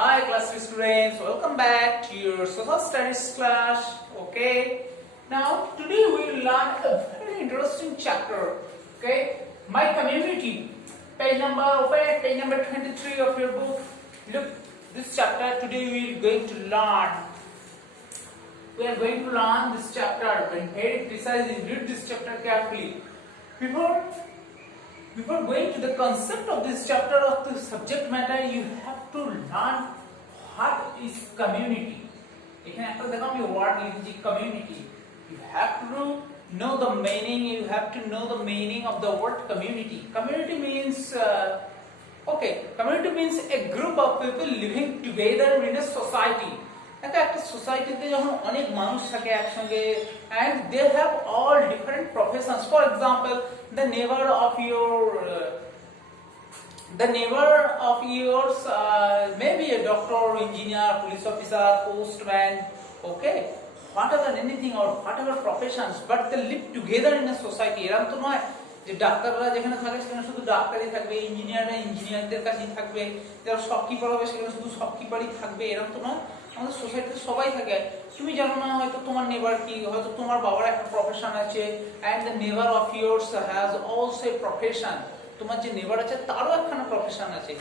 Hi class 3 students, welcome back to your social studies class. Okay, now today we will learn a very interesting chapter. Okay, my community, page number 23 of your book. Look, this chapter today we are going to learn. We are going to learn this chapter. When very precisely read this chapter carefully. Before going to the concept of this chapter of the subject matter, you have to learn what is community. এখানে একটা দেখো আমি ওয়ার্ড লিখেছি community. You have to know the meaning. You have to know the meaning of the word community. Community means community means a group of people living together in a society. একটা সোসাইটিতে যখন অনেক মানুষ থাকে একসঙ্গে and they have all different professions. For example, the neighbor of yours maybe a doctor, engineer, police officer, postman, okay, whatever anything or whatever professions, but they live together in a society. এরকম তো নয় যে ডাক্তাররা যেখানে থাকে সেখানে শুধু ডাক্তারই থাকবে, ইঞ্জিনিয়াররা ইঞ্জিনিয়ারদের কাছেই থাকবে, যারা শপকিপার হবে সেখানে শুধু শপকিপারই থাকবে, এরকম তো নয়। আমাদের সোসাইটিতে সবাই থাকে। তুমি জানো না হয়তো তোমার নেবার কি, হয়তো তোমার বাবার একটা প্রফেশন আছে and the neighbor of yours has also a profession. তোমার যে নেবার আছে তারও একখানা প্রফেশন আছে,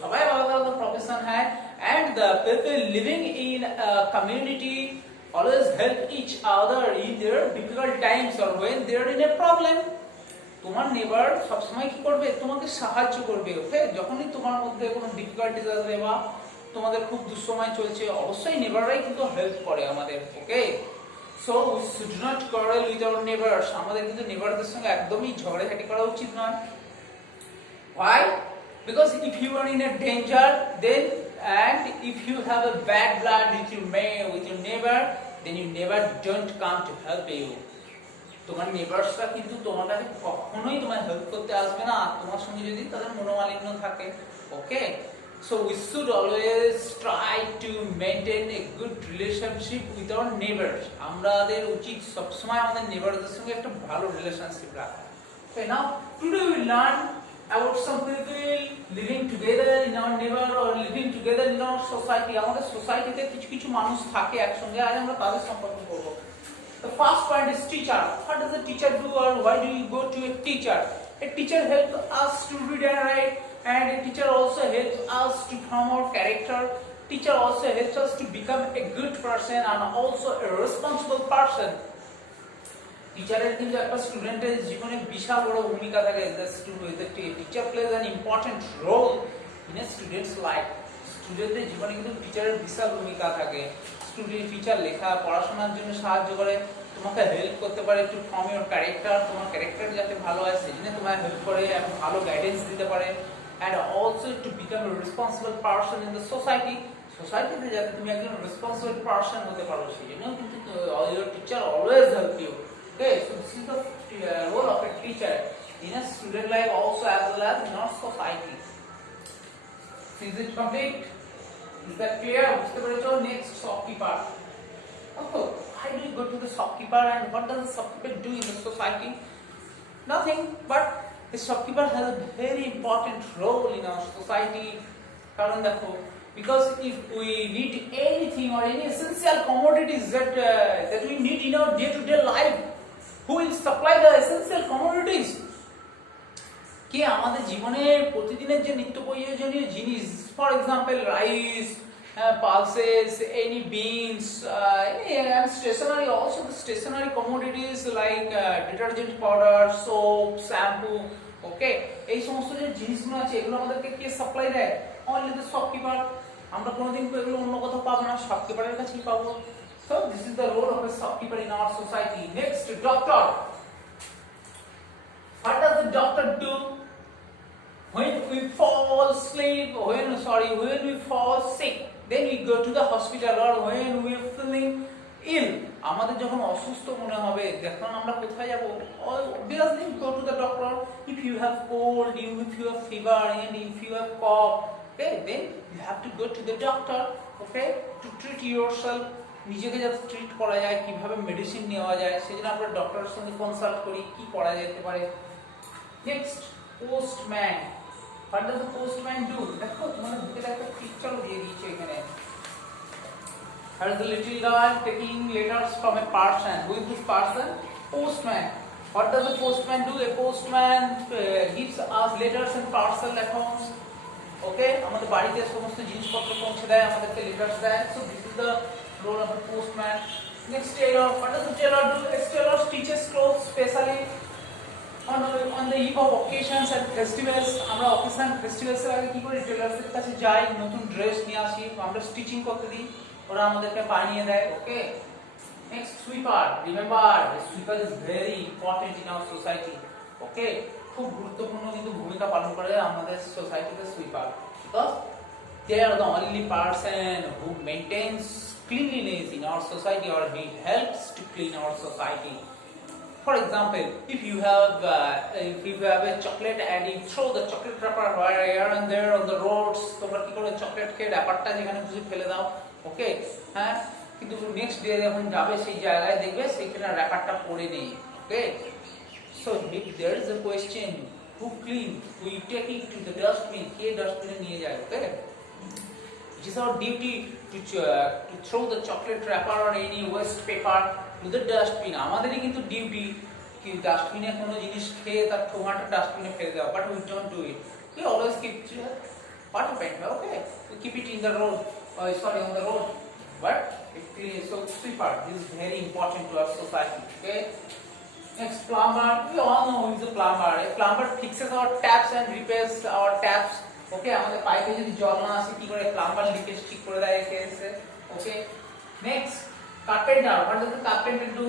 সবাই আলাদা আলাদা প্রফেশন হয় and the people living in a community always help each other in their difficult times or when they are in a problem. তোমার নেবার সবসময় কি করবে, তোমাকে সাহায্য করবে। ওকে, যখনই তোমার মধ্যে কোনো ডিফিকাল্টিজ আসবে বা তোমাদের খুব দুঃসময় চলছে, অবশ্যই নেবাররাই কিন্তু হেল্প করে আমাদের। Okay, so we should not quarrel with our neighbours. আমাদের কিন্তু নেবারদের সঙ্গে একদমই ঝগড়াঝাটি করা উচিত নয়। Why? Because if you are in a danger, then and if you have a bad blood with your neighbor, then your neighbor don't come to help you. তোমার নেবারসরা কিন্তু তোমার কাছে কখনোই তোমায় হেল্প করতে আসবে না তোমার সঙ্গে যদি তাদের মনোমালিন্য থাকে। ওকে, so we should always try to maintain a good relationship with our neighbors. আমাদের উচিত সবসময় আমাদের নেবারদের সঙ্গে একটা ভালো রিলেশনশিপ রাখা। Okay, now today we learn about some people living together in our neighbor or living together in our society. আমাদের সোসাইটিতে কিছু কিছু মানুষ থাকে একসঙ্গে, আজ আমরা তাদের সম্পর্কে করব। The first point is teacher. What does a teacher do, or why do you go to a teacher? A teacher helps us to read and write, and a teacher also helps us to form our character. Teacher also helps us to become a good person and also a responsible person. টিচারের কিন্তু একটা স্টুডেন্টের জীবনে বিশাল বড় ভূমিকা থাকে। The teacher plays an important role in a student's life. স্টুডেন্টের জীবনে কিন্তু টিচারের বিশাল ভূমিকা থাকে। টিচার লেখা পড়াশোনার জন্য সাহায্য করে, তোমাকে হেল্প করতে পারে টু ফর্ম ইওর ক্যারেক্টার, তোমার ক্যারেক্টার যাতে ভালো হয় সেজন্য তোমায় হেল্প করে এবং ভালো গাইডেন্স দিতে পারে, and also to become a responsible person in the society. সোসাইটিতে যাতে তুমি একজন রেসপন্সিবল পারসন হতে পারো সেজন্য কিন্তু your teacher always help you. Okay, so this is the role of a teacher in a student life also as well as in our society. Is it complete? Is that clear? বুঝতে পেরেছো? Next, shopkeeper. Okay, why do you go to the shopkeeper and what does the shopkeeper do in the society? Nothing, but the shopkeeper has a very important role in our society. কারণ দেখো, because if we need anything or any essential commodities that we need in our day-to-day life, who will supply the essential commodities? কে আমাদের জীবনের প্রতিদিনের যে নিত্য প্রয়োজনীয় জিনিস, for example rice, pulses, any beans, and stationery, also the stationery commodities like detergent powder, soap, shampoo. Okay, এই সমস্ত যে জিনিসগুলো আছে এগুলো আমাদেরকে কে সাপ্লাই দেয়? Only the shopkeeper. আমরা কোনোদিন এগুলো অন্য কোথাও পাবো না, শপকিপারের কাছেই পাবো। So this is the role of a shopkeeper in our society. Next, doctor. What does the doctor do? When we fall sick, then we go to the hospital, or when we are feeling ill. আমাদের যখন অসুস্থ মনে হবে তখন আমরা কোথায় যাব? Obviously go to the doctor. If you have cold, if you have fever, and if you have cough, okay, then you have to go to the doctor, okay, to treat yourself. নিজেকে যাতে ট্রিট করা যায়, কিভাবে মেডিসিন নেওয়া যায় সেজন্য আমরা ডক্টরের সঙ্গে কনসাল্ট করি কি করা যেতে পারে। Next, postman. What does the postman do? দেখো তোমাদের বুকে একটা পিকচার দিয়ে দিয়েছে Here is a little girl taking letters from a person. Who is this person? Postman. What does a postman do? A postman gives us letters and parcel at home. Okay, আমাদের বাড়িতে সমস্ত জিনিসপত্র পৌঁছে দেয়, আমাদেরকে লেটার্স দেয়. So this is the role of a postman. Next, tailor. What does a tailor do? A tailor stitches clothes specially on the eve of occasions and festivals. আমরা occasion festivals এর আগে কি করি? টেলার্স এর কাছে যাই, নতুন ড্রেস নিয়ে আসি, আমরা স্টিচিং করতে দিই, ওরা আমাদেরকে বানিয়ে দেয়. Okay, next sweeper. Remember, sweeper is very important in our society. Okay, খুব গুরুত্বপূর্ণ কিন্তু ভূমিকা পালন করে আমাদের সোসাইটিতে sweeper, because they are the only person who maintains cleanliness in our society, or he helps to clean our society. For example, if you have a chocolate and you throw the chocolate wrapper here and there on the roads, তোমরা কি করে চকলেট খেয়ে wrapperটা যেখানে খুশি ফেলে দাও. ওকে, হ্যাঁ, কিন্তু নেক্সট ডে যখন যাবে সেই জায়গায় দেখবে সেইখানে wrapperটা পড়ে নেই. ওকে, so if there is a question, who clean, we take it to the dustbin, কে ডাস্টবিনে নিয়ে যায়. ওকে, it is our duty to throw the chocolate wrapper or any waste paper to the dustbin. আমাদেরই কিন্তু ডিউটি কি ডাস্টবিনে কোনো জিনিস খেয়ে তার ঠোঙাটা ডাস্টবিনে ফেলে দেওয়া, but we don't do it. We always keep water paper. Okay, we keep it in the road, on the road, but so sweeper, this is very important to our society. Okay, next, plumber. We all know who is a plumber. A plumber fixes our taps and repairs our taps. Okay, আমাদের পাইপে যদি জল না আসে কি করে plumber leakage ঠিক করে দেয় এসে. ওকে, next, carpenter. What does the carpenter do?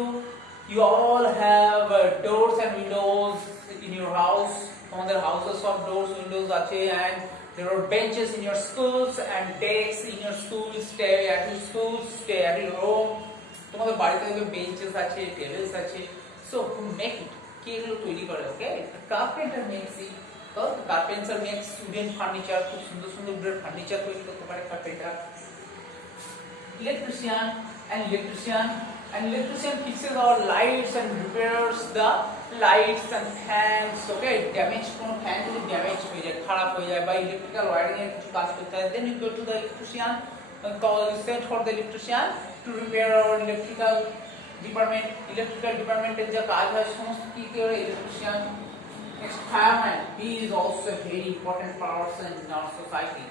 You all have doors and windows in your house. তোমাদের houses of doors, windows আছে, and there are benches in your schools and desks in your schools. Stay at your schools, stay at your home. তোমাদের বাড়িতে দেখবে বেঞ্চেস আছে, টেবিলস আছে. So who make it? কে এগুলো তৈরি করে? ওকে, carpenter makes it. So the carpenter makes wooden furniture. খুব সুন্দর সুন্দর উডের ফার্নিচার তৈরি করতে পারে carpenter. Electrician fixes our lights and repairs the lights and fans. Okay, damage কোনো ফ্যান যদি ড্যামেজ হয়ে যায়, খারাপ হয়ে যায়, বা ইলেকট্রিক্যাল ওয়্যারিং এর কিছু কাজ করতে হয়, then you go to the electrician and send for the electrician to repair our electrical department. Electrical department এর যে কাজ হয় সমস্ত কি করে electrician. Next, fireman. He is also a very important person in our society.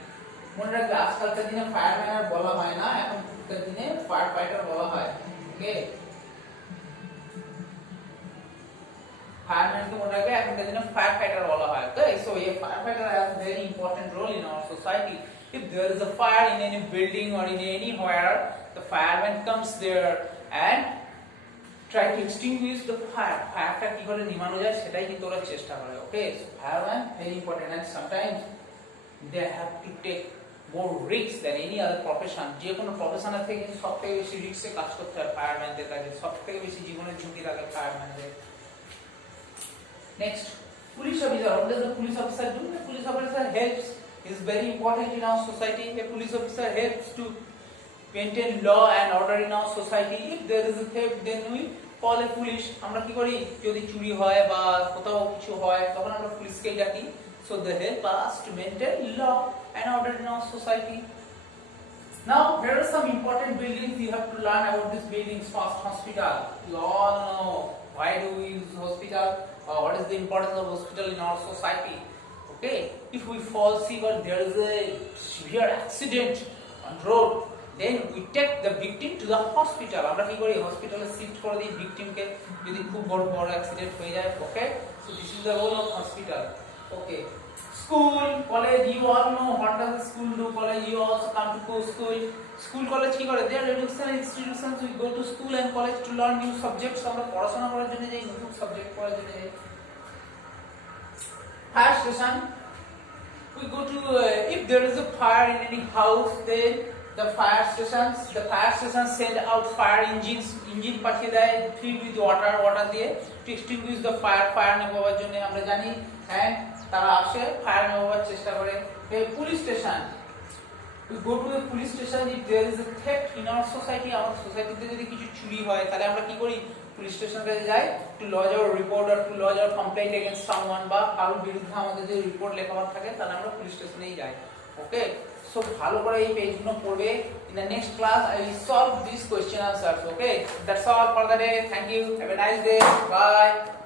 মনে রাখবে আজকালকার দিনে ফায়ারম্যান আর বলা হয় না, এখনকার দিনে ফায়ার ফাইটার বলা হয়. ওকে, ফায়ারম্যান কে মনে রাখবে এখনকার দিনে ফায়ার ফাইটার বলা হয়. ওকে, so a firefighter has a very important role in our society. If there is a fire in any building or in anywhere, the fireman comes there and try to extinguish the fire. ফায়ারটা কি করে নিভানো যায় সেটাই কিন্তু ওরা চেষ্টা করে. ওকে, so fireman very important, and sometimes they have to take more risks than any other profession. যে কোনো প্রফেশনের থেকে সবথেকে বেশি রিস্কে কাজ করতে হয় ফায়ারম্যানদের কাছে, সবথেকে বেশি জীবনের ঝুঁকি থাকে ফায়ারম্যানদের. Next, police officer. What does the police officer do? The police officer helps, is very important in our society. A police officer helps to maintain law and order in our society. If there is a theft, then we call a police. আমরা কি করি, যদি চুরি হয় বা কোথাও কিছু হয় তখন আমরা পুলিশকে ডাকি. So they help us to maintain law and order in our society. Now there are some important buildings you have to learn about. These buildings. First, hospital. You all know why do we use hospital, or what is the importance of hospital in our society. Okay, if we fall sick or there is a severe accident on road, then we take the victim to the hospital. আমরা কি করি, হসপিটালে শিফট করে দিই ভিকটিমকে যদি খুব বড় অ্যাক্সিডেন্ট হয়ে যায়. ওকে, so this is the role of hospital. Okay, school, college. You all know what does the school do. College, you also come to school college কি করে, they are educational institutions. We go to school and college to learn new subjects. আমরা পড়াশোনা করার জন্য যাই, নতুন সাবজেক্ট পড়ার জন্য যাই. Fire station. We go to if there is a fire in any house, then the fire stations send out fire engines. Engine পাঠিয়ে দেয় filled with water দিয়ে to extinguish the fire নেভাবার জন্য আমরা জানি, and তারা আসে ফায়ার নেভাবার চেষ্টা করে. Police station. We go to a police station if there is a theft in our society. আমার সোসাইটিতে যদি কিছু চুরি হয় তাহলে আমরা কি করি, পুলিশ স্টেশন কাছে যাই to lodge our report or to lodge our complaint against someone, বা কারোর বিরুদ্ধে আমাদের যে রিপোর্ট লেখাবার থাকে তাহলে আমরা পুলিশ স্টেশনেই যাই. ওকে, সো ভালো করে এই পেজগুলো পড়বে। In the next class I will solve these question answers. Okay, that's all for the day. Thank you, have a nice day, bye.